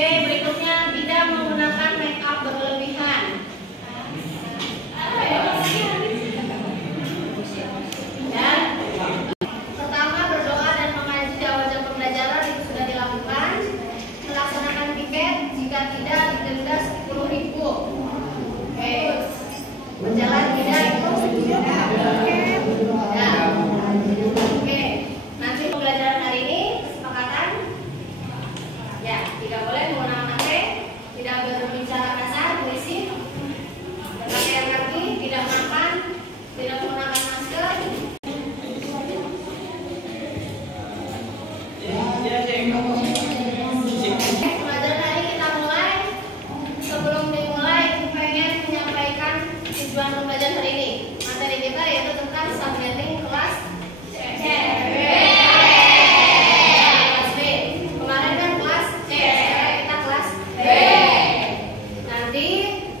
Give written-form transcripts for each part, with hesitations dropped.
Oke, berikutnya tidak menggunakan make up berlebihan. Dan pertama, berdoa dan mengaji di awal jam pembelajaran itu sudah dilakukan. Melaksanakan piket, jika tidak didenda 10.000. Oke, berjalan tidak itu ya. Oke, nanti pembelajaran hari ini kesepakatan ya, tidak boleh menggunakan HP, tidak berbicara kasar, berisik, berpakaian kaki, tidak makan, tidak menggunakan masker. Pelajaran hari kita mulai. Sebelum dimulai, pengen menyampaikan tujuan pembelajaran hari ini. Materi kita yaitu tentang subheading kelas C. Kelas B. Kemarin kan kelas C, sekarang kita kelas B. Nanti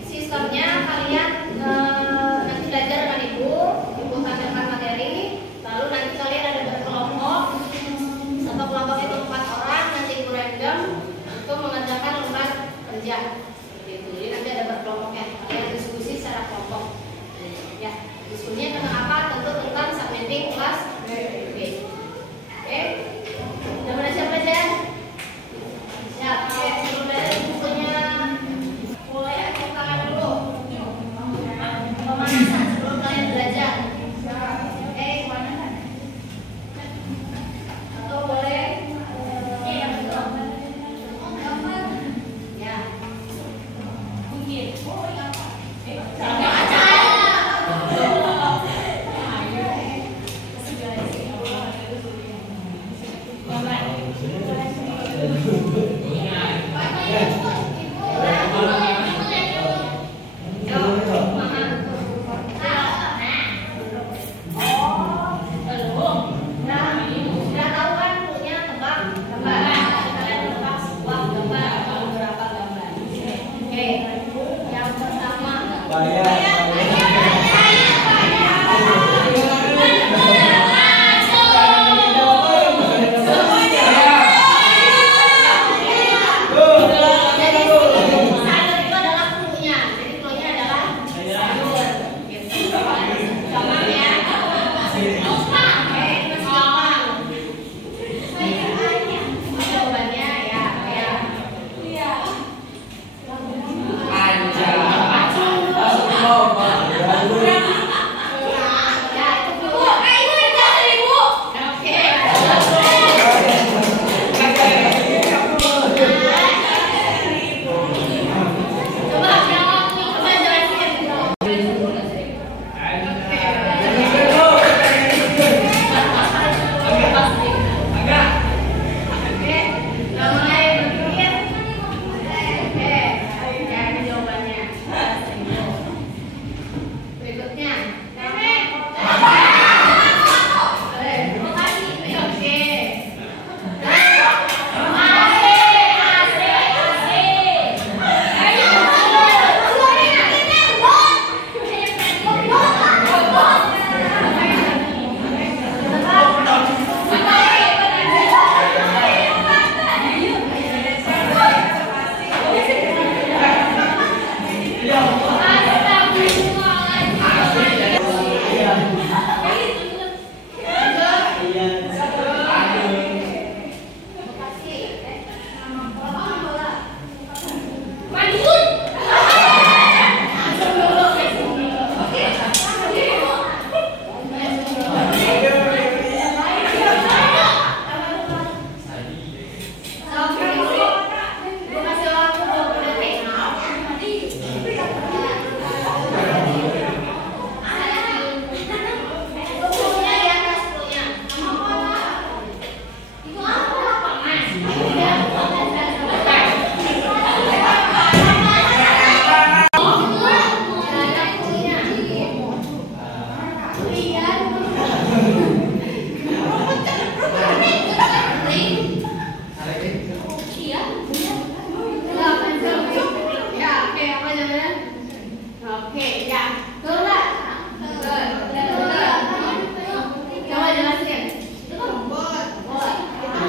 sistemnya kalian nanti belajar dengan ibu tampilkan materi, lalu nanti kalian ada berkelompok. Satu kelompok itu 4 orang, nanti ibu random untuk mengerjakan lembar kerja. Gitu. Jadi nanti ada berkelompoknya, kalian diskusi secara kelompok. Ya, diskusinya tentang apa? Tentu tentang subheading kelas B. Oke, udah mulai siap belajar? Siap. Oke, sebelum belajar bukunya mulai acak tangan dulu. Pemanasan sebelum kalian belajar. Oke, pemanasan. Atau boleh yang betul. Ya. Mungkin.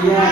Iya.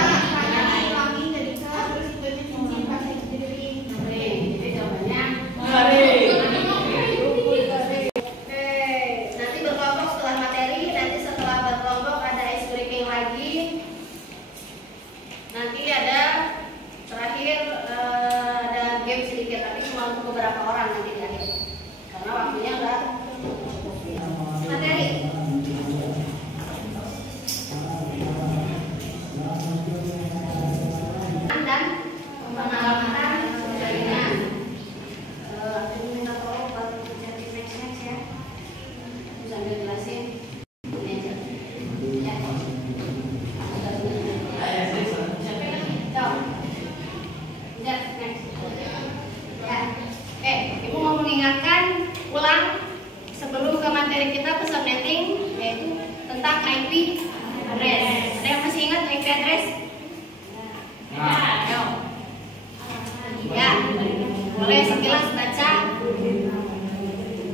boleh sekilas baca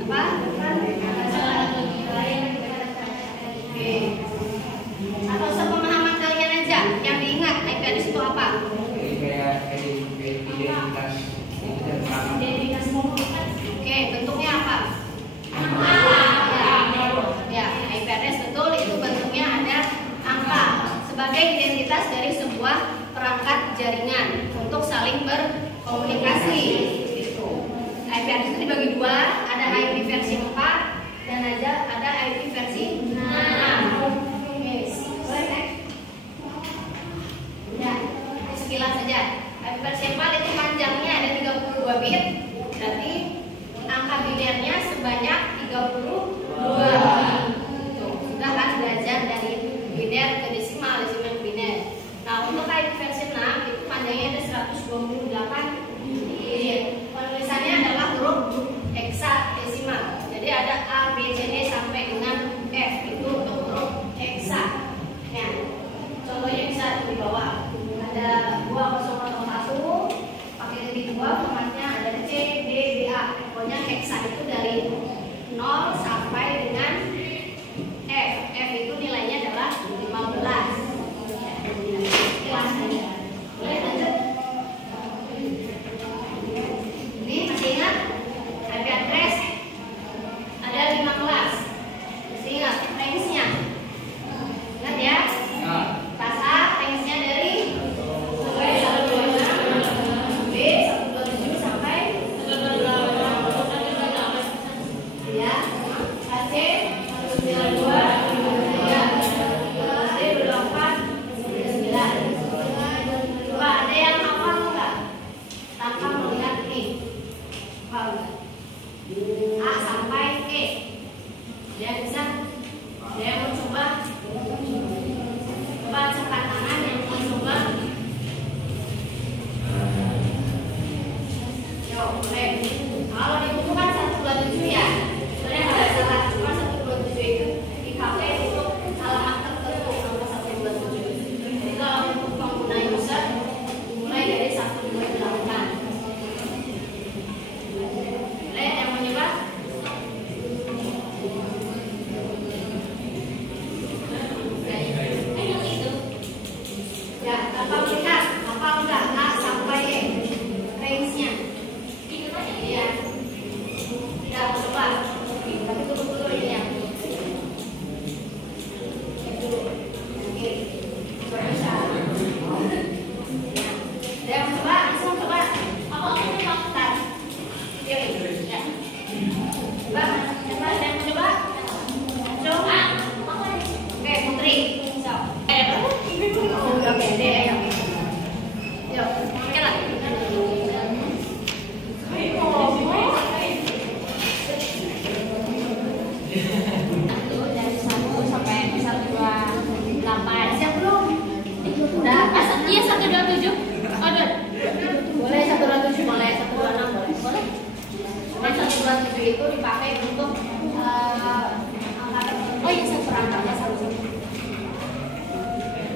apa? Oke. Atau sepemahaman kalian aja yang diingat IPRS itu apa? Identitas. Oke, bentuknya apa? Ya, IPRS betul itu bentuknya ada angka sebagai identitas dari sebuah perangkat jaringan untuk saling berkomunikasi. Itu. IPRS itu dibagi dua, ada IP versi 4 dan ada IP versi 6. Boleh kan? Ya, sekilas saja. IP versi 4 itu panjangnya ada 32 bit, berarti angka binernya sebanyak 32. Sudah kan belajar dari biner ke desimal, desimal ke biner. Nah, untuk IP versi 6 itu panjangnya ada 128 bit. Penulisannya adalah huruf heksadesimal. Jadi ada A, B, C, D sampai dengan F itu untuk huruf heksa. Ya. Contohnya bisa di bawah. Ada 2001 pakai titik 2, formatnya ada C, D, B, A. Pokoknya heksa itu dari 0 sampai dengan F. F itu nilainya adalah 15. Kelas aja. Boleh lanjut? Ini masih ingat? IP address ada 15. Masih ingat range-nya? Ingat ya? Kelas A range-nya dari 126, B 127 sampai 128. Ya. Kelas C 192, 193, kelas D 24, 99. Coba ada yang hafal enggak? Tanpa melihat ini. Hafal enggak? A sampai E. Dia bisa? Dia mau coba? Coba angkat tangan yang mau coba. Yo, boleh. Kalau dibutuhkan 127 ya. Sebenarnya nggak salah, cuma 127 itu dipakai untuk alamat tertentu sama 127. Jadi kalau untuk pengguna user dimulai dari 128. Boleh yang mau nyoba? Ya, tanpa melihat apa enggak A sampai E range-nya. Iya. Tidak coba. Tapi tunggu dulu ini ya. Oke. Bisa. Ada yang coba? Langsung coba. Apa ini maksudnya? Ya. Coba. Coba ada yang coba? Coba. Oke, Putri. Udah pede ya. Yuk, oke lah. Dari 1 sampai 128. Siap belum? Udah. Iya 127. Oh, udah. Boleh 127, boleh 126 boleh. Boleh. Cuma 127 itu dipakai untuk angka. Oh iya, saya perangkatnya satu.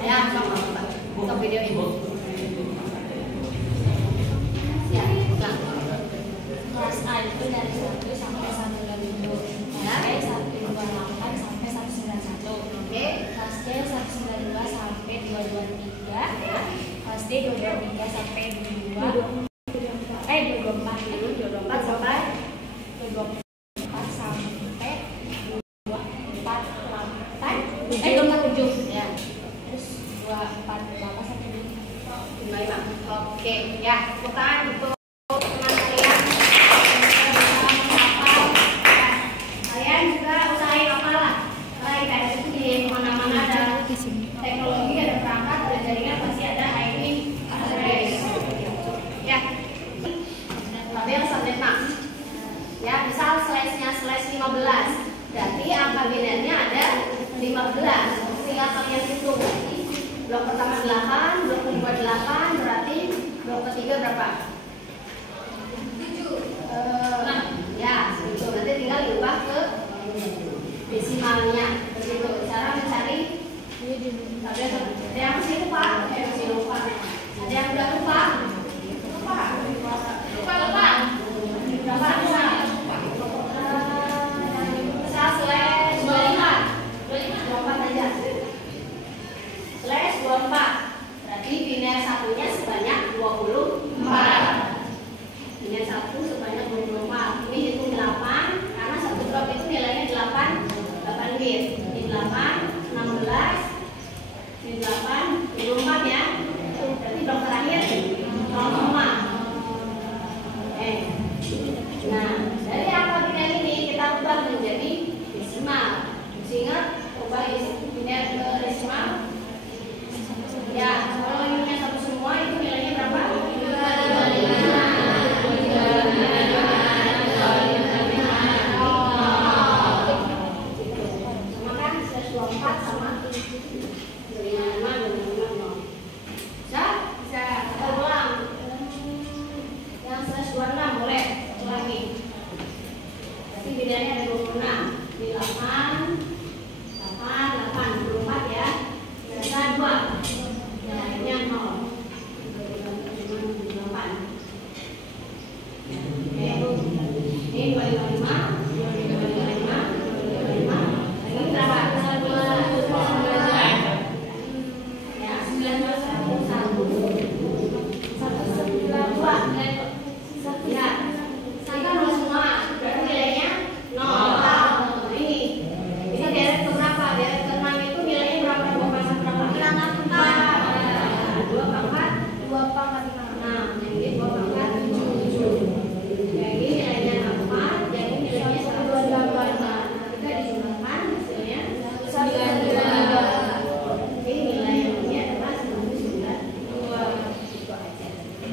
Ya, sama Mbak. Untuk video ini. Ya, ulang. Kelas A itu dari 1 sampai 127. Sampai 128 sampai 191. Oke. Kelas C 192 sampai 223. Kelas D 223 sampai 22. 224 dulu, 224 sampai 224 sampai 248. 247 ya. Terus 248 sampai 55. Oke, ya, bukan untuk teman kalian. Kalian juga usahain hafal lah. Karena IPS itu di mana-mana ada teknologi, ada perangkat, ada jaringan, pasti ada IP address. Ya. Tabel subnet max. Ya, misal slash-nya slash 15. Berarti angka binernya ada 15. Tinggal kalian hitung. Blok pertama 8, blok kedua 8, berarti blok ketiga berapa? 7. Ya, itu nanti tinggal diubah ke desimalnya. Begitu cara mencari. Ada yang masih lupa, ada yang udah lupa. Lupa.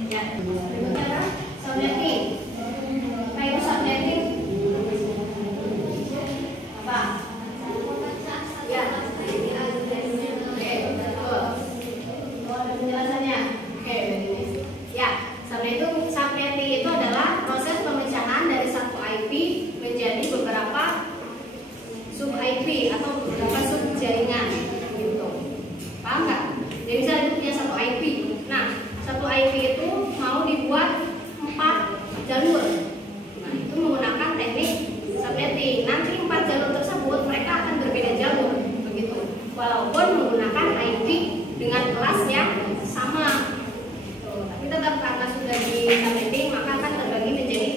Ya, berikutnya apa? Subnetting. Apa itu subnetting? Apa? Ya. Oke, betul. Penjelasannya. Oke, begini. Ya, subnetting itu adalah proses pemecahan dari satu IP menjadi beberapa sub IP atau beberapa sub jaringan. Gitu. Paham nggak? Jadi misalnya itu punya satu IP. Nah, satu IP itu mau dibuat 4 jalur. Nah, itu menggunakan teknik subnetting. Nanti 4 jalur tersebut mereka akan berbeda jalur, begitu. Walaupun menggunakan IP dengan kelas yang sama. Tapi tetap karena sudah di subnetting maka akan terbagi menjadi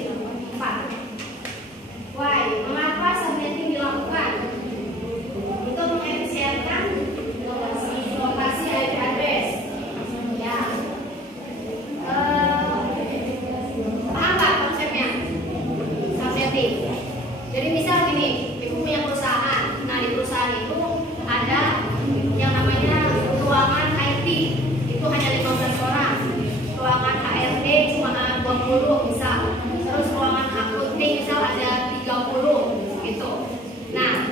4. Why? Mengapa subnetting dilakukan? Untuk mengefisienkan lokasi IP address. Ya. Paham nggak konsepnya? Subnetting. Jadi misal gini, ibu punya perusahaan. Nah, di perusahaan itu ada yang namanya ruangan IT. Itu hanya 15 orang. Ruangan HRD cuma 20 misal. Terus ruangan accounting misal ada 30 gitu. Nah,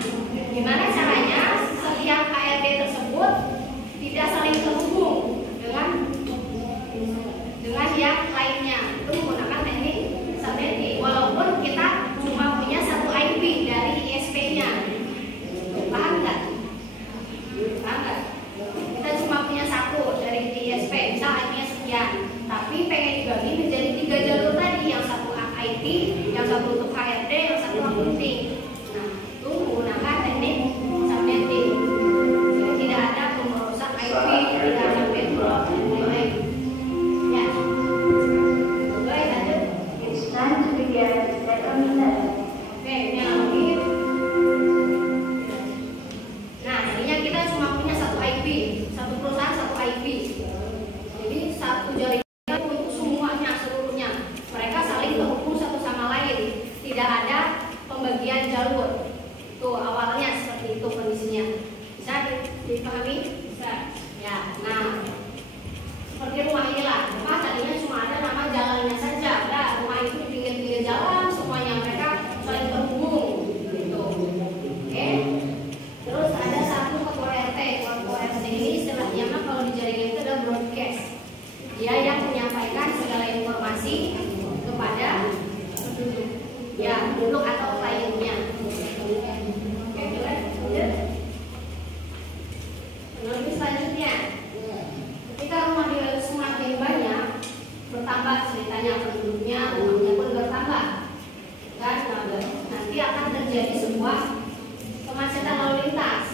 gimana caranya setiap HRD tersebut tidak saling terhubung dengan yang lainnya? Itu menggunakan teknik subnetting. Walaupun kita cuma punya satu IP dari ISP-nya. Paham nggak? Paham nggak? Kita cuma punya satu dari ISP, misal IP-nya sekian. Tapi pengen dibagi menjadi 3 jalur tadi, yang satu IT, yang satu untuk HRD, yang satu accounting. Nah, itu menggunakan teknik subnetting. Jadi tidak ada pemrosesan IP, tidak ada network dan lain-lain. Ya. Baik, lanjut. It's time to begin the terminal. Oke, ini lagi. Nah, jadinya kita cuma punya satu IP, satu perusahaan satu IP. Jadi satu jaringan untuk semuanya, seluruhnya. Mereka saling terhubung satu sama lain. Tidak ada pembagian jalur. Tuh awalnya seperti itu kondisinya. Bisa dipahami? Bisa. Ya. Nah, seperti rumah inilah. Rumah tadinya cuma ada nama jalannya saja. Nah, rumah itu di pinggir-pinggir jalan, semuanya mereka saling terhubung. Gitu. Oke. Terus ada satu ketua RT. Ketua RT ini istilahnya mah kalau di jaringan itu ada broadcast. Dia yang menyampaikan segala informasi kepada penduduk atau kliennya. Oke, lanjut. Lebih selanjutnya, ketika rumah di semakin banyak, bertambah ceritanya penduduknya, rumahnya pun bertambah. Dan nanti akan terjadi sebuah kemacetan lalu lintas.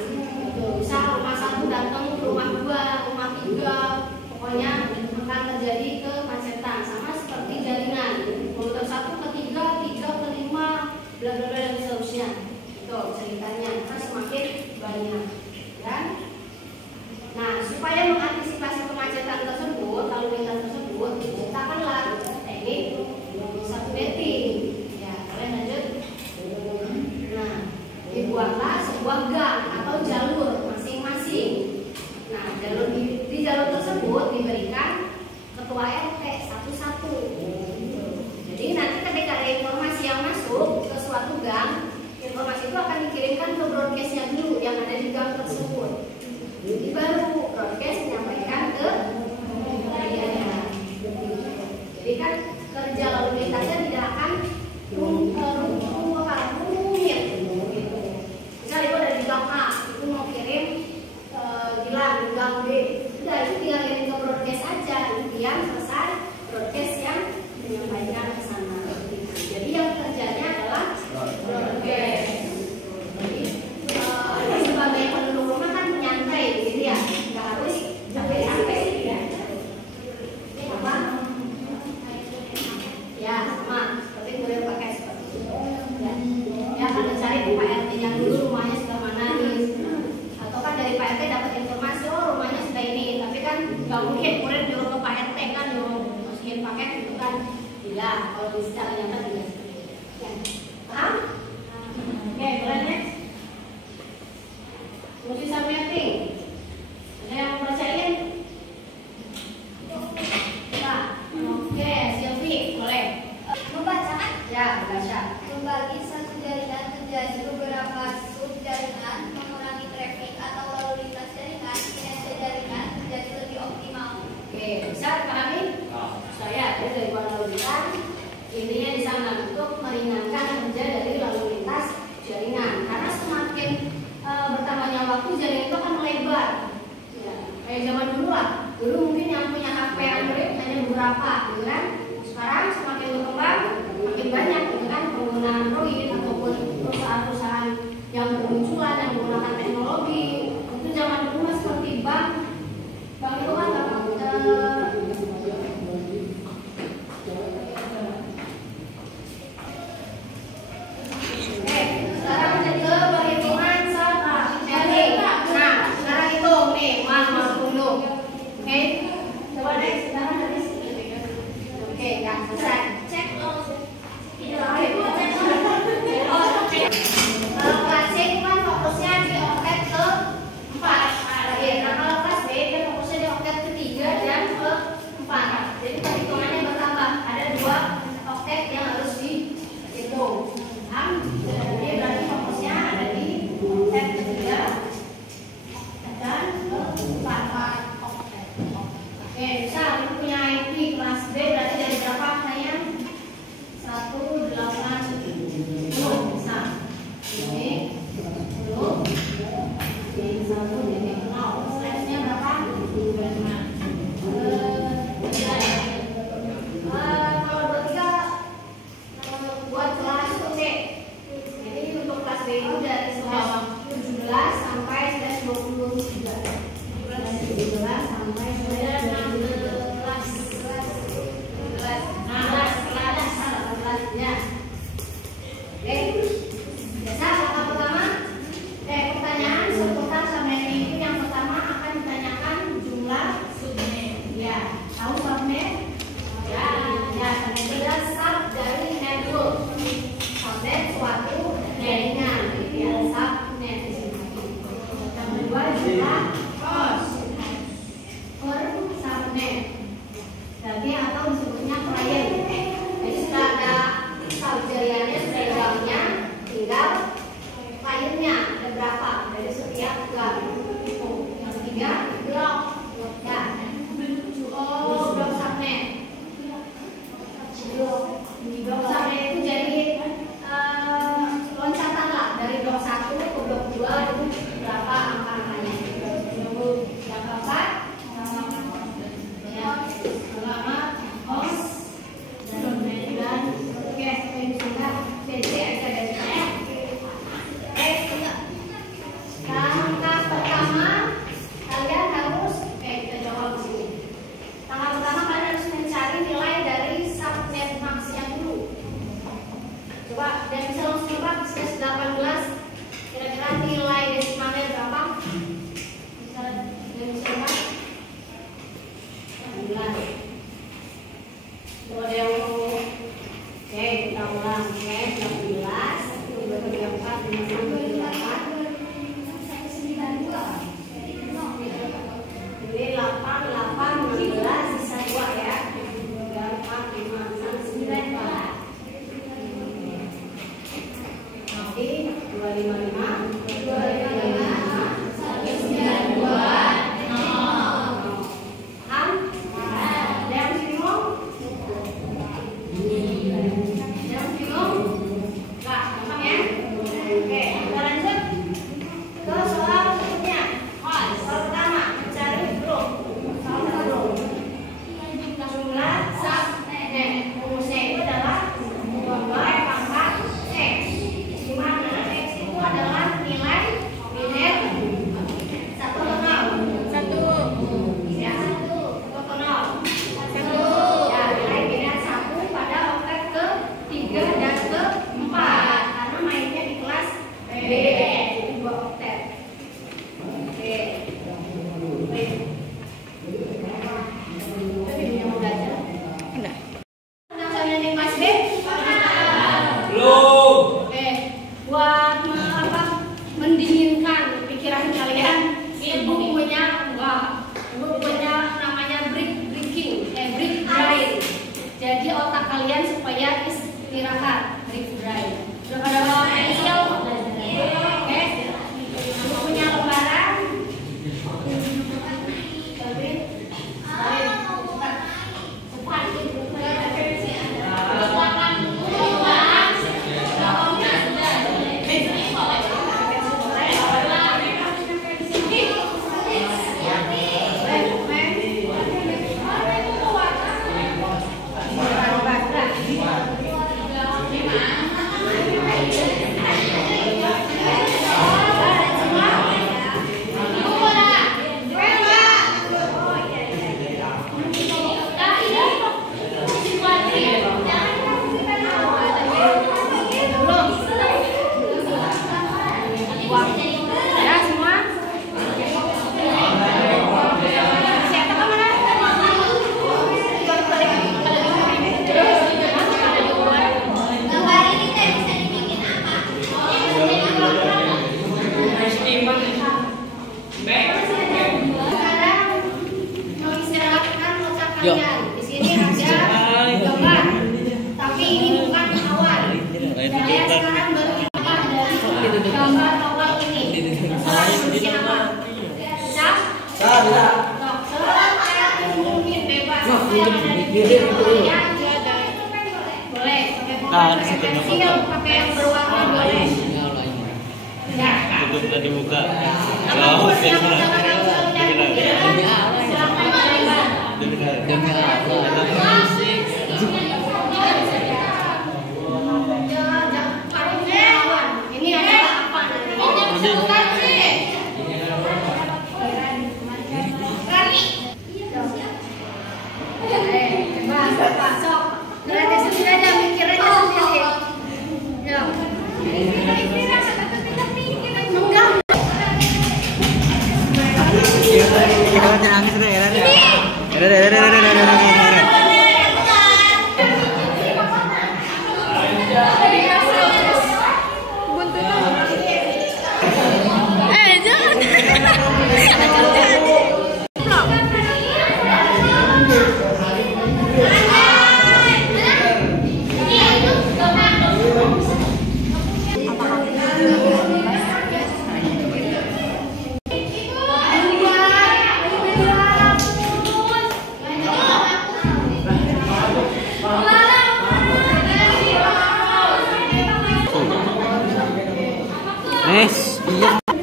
Bisa rumah satu datang ke rumah 2, rumah 3, pokoknya akan terjadi kemacetan. Sama seperti jaringan, router 1 ke 3, 3 ke 5, bla bla bla dan seterusnya. Itu ceritanya akan semakin banyak. Dan nah, supaya mengantisipasi kemacetan tersebut, lalu lintas tersebut, diciptakanlah teknik subnetting. Ya, kalian lanjut. Nah, dibuatlah sebuah gang atau jalur masing-masing. Nah, di jalur tersebut diberikan ketua RT satu-satu. Jadi nanti ketika ada informasi yang masuk ke suatu gang, informasi itu akan dikirimkan ke broadcastnya dulu yang ada di gang tersebut. Jadi baru broadcast menyampaikan ke kliennya. Jadi kan kerja lalu lintasnya tidak akan rumit. Misalnya itu ada di gang A, itu mau kirim Gilang di gang B, sudah itu tinggal kirim ke broadcast aja. Kemudian selesai broadcast yang menyampaikan ke sana. Jadi yang kerjanya adalah broadcast. Jadi sebagai penduduk rumah kan nyantai gitu ya, nggak harus capek-capek ya. Ini apa? Ya sama seperti boleh pakai seperti itu. Ya akan mencari Pak RT yang dulu rumahnya sudah mana nih, atau kan dari Pak RT dapat informasi oh rumahnya sudah ini, tapi kan nggak mungkin murid nyuruh ke Pak RT kan nyuruh masukin paket itu kan tidak. Kalau di secara nyata tidak seperti itu. Ya. Paham? Oke, boleh next. Fungsi subnetting. Ada yang mau bacain? Nah, berapa, gitu kan? Sekarang semakin berkembang, makin banyak, gitu kan, penggunaan Android ataupun perusahaan-perusahaan yang bermunculan yang menggunakan teknologi. Itu zaman dulu seperti bank itu kan sekarang kita ke perhitungan sehari. Nah, sekarang hitung nih, masuk dulu. Oke, coba deh sekarang dari sini. Oke, ya selesai. Cek. Kalau kelas C itu kan fokusnya di oktet ke-4. Nah, kalau kelas B dia fokusnya di oktet ke-3 dan ke-4. Jadi perhitungannya bertambah. Ada 2 oktet yang harus dihitung. Jadi berarti fokusnya ada di oktet ke-3 dan ke-4 oktet. Oke, bisa kita punya IP kelas B berarti dari berapa sayang? 1, 8, 10 bisa. Ini 10 di 1.0. Slash-nya berapa? 25. Kalau 23 buat kelas C. Jadi untuk kelas B itu dari slash 17 sampai slash 23. 17 sampai slash 16 ya. Oke. Biasa langkah pertama pertanyaan seputar subnet itu yang pertama akan ditanyakan jumlah subnet. Ya, tahu subnet? Ya, subnet itu adalah sub dari network. Subnet suatu jaringan. Ya, subnet di sini. Yang kedua adalah host per subnet. Tapi atau disebutnya klien. Jadi sudah ada jaringannya, sudah ada jamnya, tinggal kliennya ada berapa dari setiap gang. Yang ketiga blok, ya, blok subnet. Blok subnet itu jadi loncatan lah dari blok 1 ke blok 2 itu berapa angka-angkanya. Yang keempat alamat host dan oke, ini sudah BC aja dari saya. Langkah pertama kalian harus kita jawab di sini. Langkah pertama kalian harus mencari nilai dari subnet max-nya dulu. Coba dan bisa langsung nebak slash 18 kira-kira nilai desimalnya berapa? Bisa nebak 18. Coba yang oke, kita ulang. Oke, 16 2 3 4 5 6 7 8 ini 8 16 sisa 2 ya. 3 4 5 6 9 nanti 255 mendinginkan pikiran kalian, ibu punya namanya brick brain. Jadi otak kalian supaya istirahat, brick brain. Udah pada bawa pensil? Oke. Ibu punya lembaran. Boleh. Nah, di situ Pensil pakai yang berwarna boleh. Ya. Tutup tadi buka. Apapun yang jangan langsung silakan terlibat. Demi Allah. Ini adalah apa nanti? Nanti sendiri aja mikirin sendiri. Ya. Kita nangis deh, iya,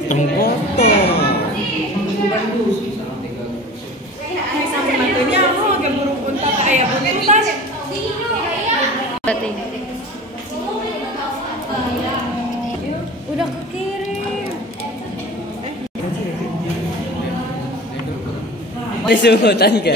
tengkoto. Udah kekirim. Sebutan kan?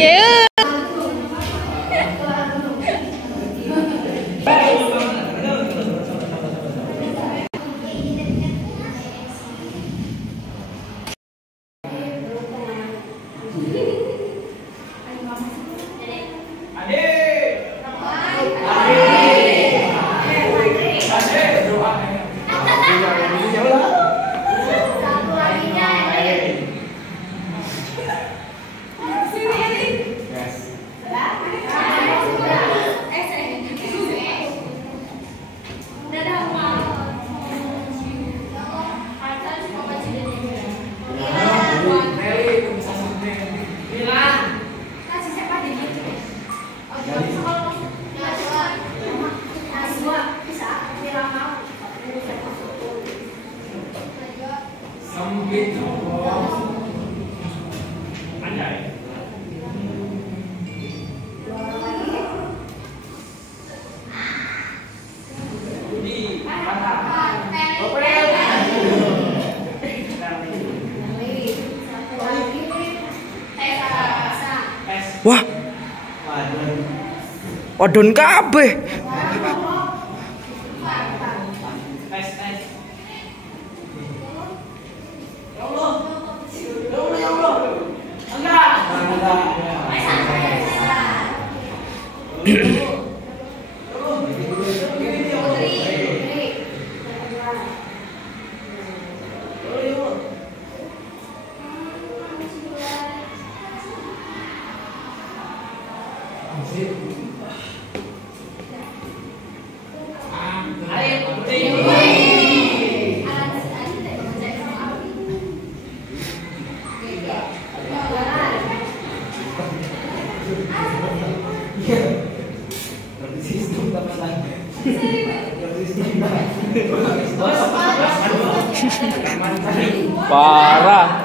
Wah, wadon kabeh. Parah.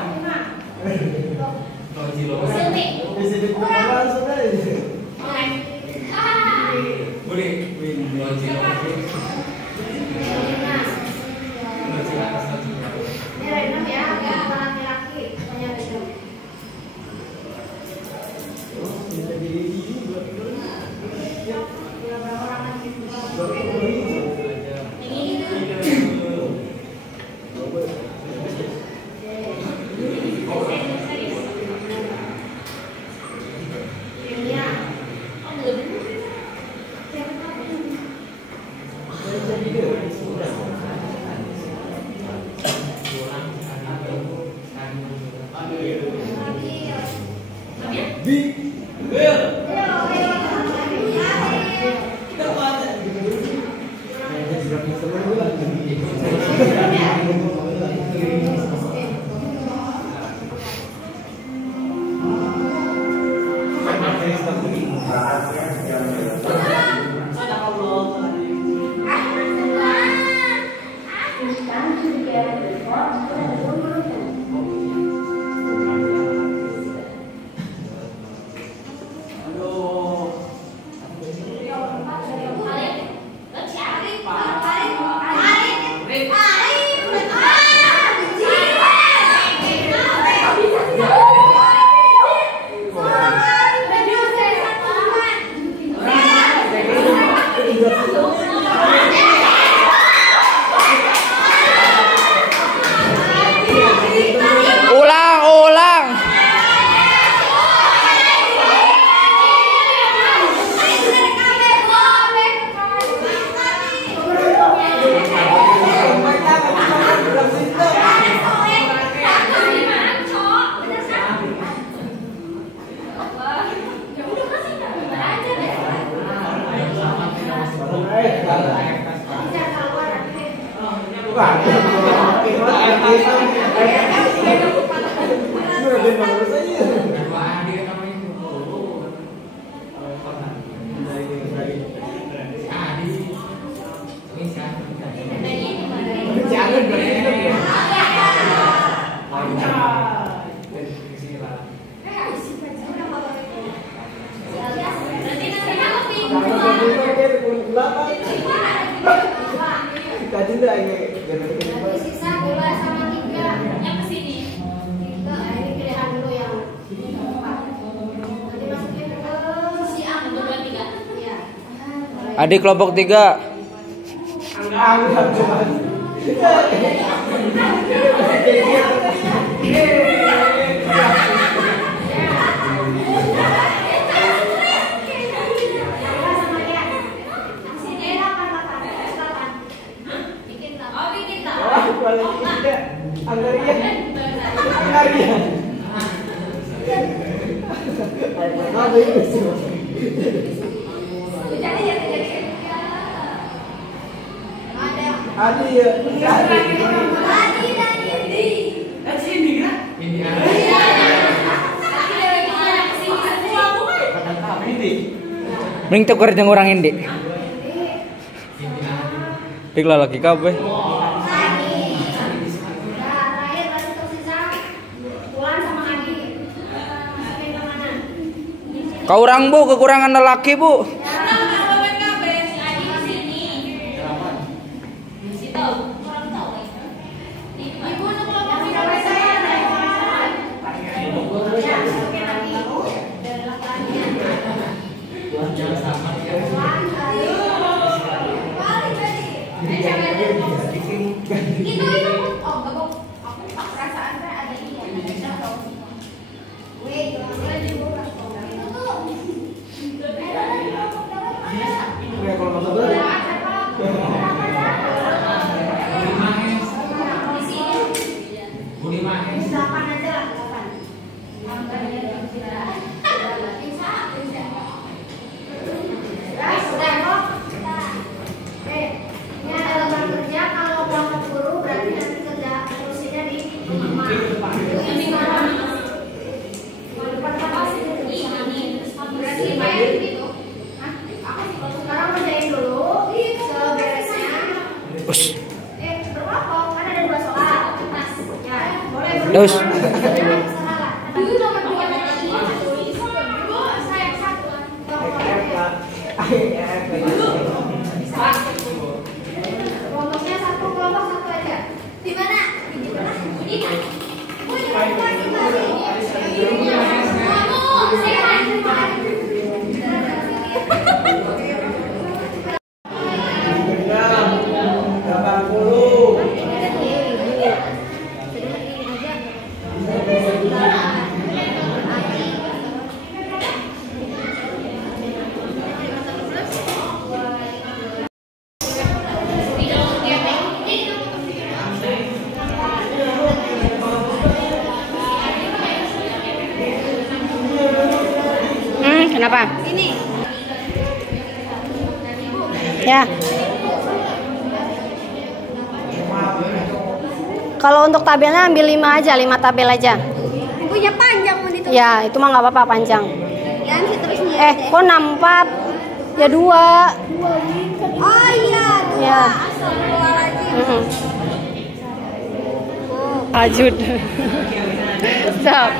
Sisa 2 sama 3 yang kesini. Kita ini pilihan dulu yang 4. Nanti masukin ke si A 2 3. Iya. Adik kelompok 3. Mending tuker jeung urang Indi. Dik lah lagi kabeh. Terakhir baru tersisa Wulan sama Adi. Masukin ke mana? Ka urang Bu, kekurangan lelaki Bu. Terus. Kelompoknya satu kelompok satu aja. Di mana? Di mana? Kenapa? Ini. Ya. Kalau untuk tabelnya ambil 5 aja, 5 tabel aja. Punya panjang mau ditulis. Ya, itu mah nggak apa-apa panjang. Yang seterusnya. Kok 64? Ya 2. Oh iya, 2. Ya. Astagfirullahaladzim. Ajud. Stop.